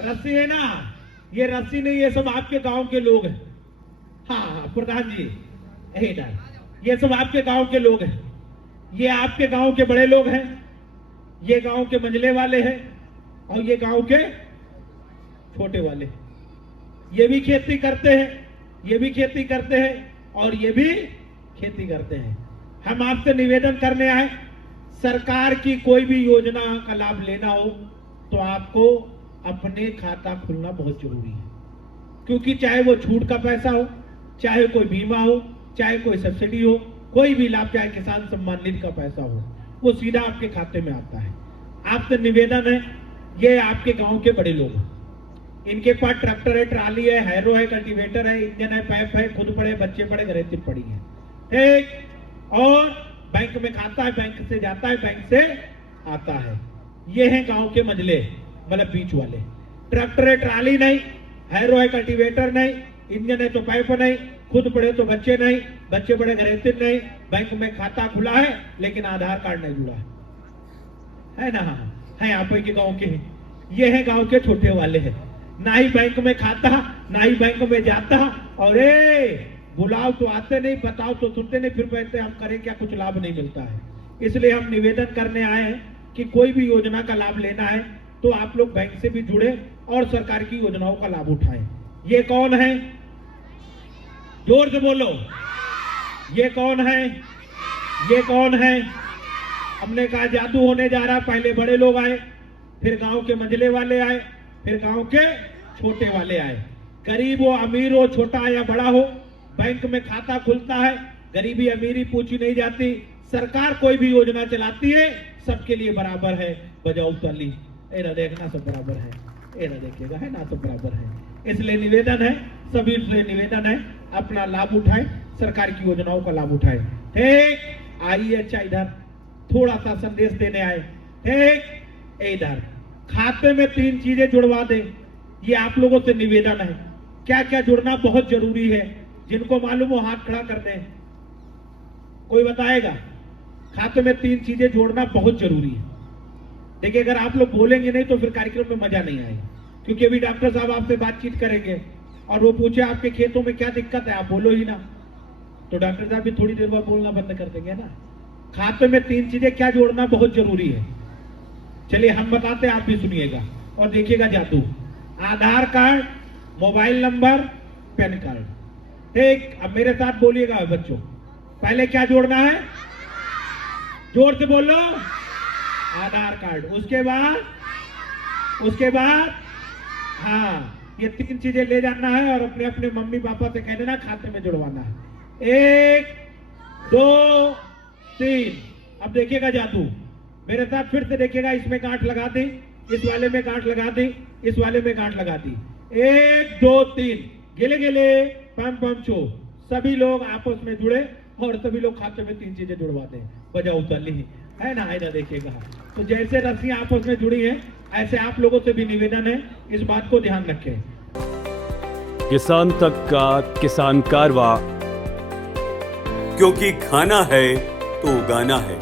रस्सी है ना, ये रस्सी नहीं, ये सब आपके गांव के लोग हैं। हाँ प्रधान जी, ये सब आपके गांव के लोग हैं, ये आपके गांव के बड़े लोग हैं, ये गांव के मंझले वाले हैं और ये गांव के छोटे वाले। ये भी खेती करते हैं, ये भी खेती करते हैं और ये भी खेती करते हैं। हम आपसे निवेदन करने आए, सरकार की कोई भी योजना का लाभ लेना हो तो आपको अपने खाता खुलना बहुत जरूरी है, क्योंकि चाहे वो छूट का पैसा हो, चाहे कोई बीमा हो, चाहे कोई सब्सिडी हो, कोई भी लाभ, चाहे किसान सम्मान निधि का पैसा हो, वो सीधा आपके खाते में आता है। आपसे निवेदन है, ये आपके गांव के बड़े लोग हैं, इनके पास ट्रैक्टर है, ट्राली है, हैरो है, कल्टीवेटर है, इंजन है, पैप है, खुद पड़े, बच्चे पड़े, घरेती पड़ी है, ठीक। और बैंक में खाता है, बैंक से जाता है, बैंक से आता है। ये है गांव के मंझले, मतलब बीच वाले। ट्रैक्टर है, ट्राली नहीं, हैरो है, कल्टीवेटर नहीं, इंजन है तो पैप नहीं, खुद पड़े तो बच्चे नहीं, बच्चे पड़े घरेती नहीं, बैंक में खाता खुला है लेकिन आधार कार्ड नहीं जुड़ा है ना। है आप के गांव के, ये है गांव के छोटे वाले हैं, ना ही बैंक में खाता, ना ही बैंक में जाता, और बुलाओ तो आते नहीं, बताओ तो सुनते नहीं, फिर कहते हम करें क्या, कुछ लाभ नहीं मिलता है। इसलिए हम निवेदन करने आए हैं कि कोई भी योजना का लाभ लेना है तो आप लोग बैंक से भी जुड़े और सरकार की योजनाओं का लाभ उठाएं। ये कौन है, जोर से बोलो, ये कौन है, ये कौन है? हमने कहा जादू होने जा रहा। पहले बड़े लोग आए, फिर गांव के मंझले वाले आए, फिर गांव के छोटे वाले आए। गरीब हो, अमीर हो, छोटा या बड़ा हो, बैंक में खाता खुलता है, गरीबी अमीरी पूछी नहीं जाती। सरकार कोई भी योजना चलाती है सबके लिए बराबर है, बजाओ ताली, एरा देखना सब बराबर है, एरा देखेगा है ना, सब बराबर है। इसलिए निवेदन है, सभी से निवेदन है, अपना लाभ उठाएं, सरकार की योजनाओं का लाभ उठाएं। ठीक, आइए, अच्छा इधर थोड़ा सा संदेश देने आए। ठीक, इधर खाते में 3 चीजें जुड़वा दे, ये आप लोगों से निवेदन है। क्या क्या जुड़ना बहुत जरूरी है, जिनको मालूम हो हाथ खड़ा कर दें। कोई बताएगा? खाते में 3 चीजें जोड़ना बहुत जरूरी है। देखिए, अगर आप लोग बोलेंगे नहीं तो फिर कार्यक्रम में मजा नहीं आएगा, क्योंकि अभी डॉक्टर साहब आपसे बातचीत करेंगे और वो पूछे आपके खेतों में क्या दिक्कत है, आप बोलो ही ना, तो डॉक्टर साहब भी थोड़ी देर बाद बोलना बंद कर देंगे ना। खाते में 3 चीजें क्या जोड़ना बहुत जरूरी है, चलिए हम बताते हैं, आप भी सुनिएगा और देखिएगा जादू। Aadhaar card, mobile number, PAN card. ठीक, अब मेरे साथ बोलिएगा बच्चों, पहले क्या जोड़ना है, जोर से बोलो, आधार कार्ड। उसके बाद हाँ, ये 3 चीजें ले जाना है और अपने अपने मम्मी पापा से कह देना खाते में जुड़वाना है। 1 2 3। अब देखिएगा जादू, मेरे साथ फिर से देखिएगा। इसमें गांठ लगा दी, इस वाले में गांठ लगा दी, इस वाले में गांठ लगा दी। 1 2 3, गिले गिले पम पम छो। सभी लोग आपस में जुड़े और सभी लोग खाते में 3 चीजें जुड़वा दें, बजाओ ताली, है ना, इधर देखिएगा। तो जैसे रस्सियां आपस में जुड़ी हैं, ऐसे आप लोगों से भी निवेदन है, इस बात को ध्यान रखें। किसान तक का किसान कारवा, क्योंकि खाना है तो उगाना है।